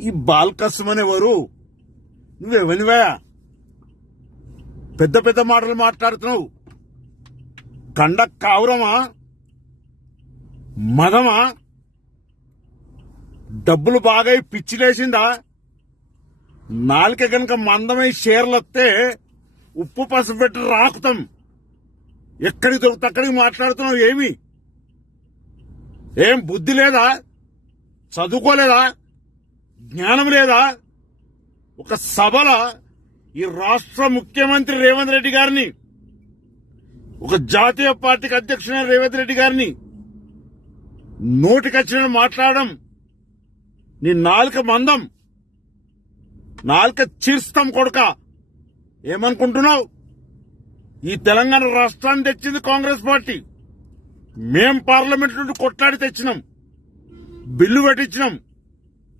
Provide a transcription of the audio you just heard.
ఈ బాల్కస్మ్ అనేవారు నువ్వెవనివా? పెద్ద పెద్ద మాటలు మాట్లాడుతున్నావు. కండ కావురమా, మదమా, డబ్బులు బాగా పిచ్చిలేసిందా? నాలుక కనుక మందమై షేర్లు వస్తే ఉప్పు పసుపు పెట్టి రాకుతాం. ఎక్కడికి దొరుకుతా అక్కడికి మాట్లాడుతున్నావు. ఏం బుద్ధి లేదా? చదువుకోలేదా? జ్ఞానం లేదా? ఒక సభల ఈ రాష్ట్ర ముఖ్యమంత్రి రేవంత్ రెడ్డి గారిని, ఒక జాతీయ పార్టీకి అధ్యక్షుడైన రేవంత్ రెడ్డి గారిని నోటికొచ్చిన మాట్లాడడం నీ నాలుక మందం, నాలుక చీర్స్తాం కొడుక. ఏమనుకుంటున్నావు? ఈ తెలంగాణ రాష్ట్రాన్ని తెచ్చింది కాంగ్రెస్ పార్టీ. మేం పార్లమెంట్ నుండి కొట్లాడి తెచ్చినాం, బిల్లు పెట్టించినాం.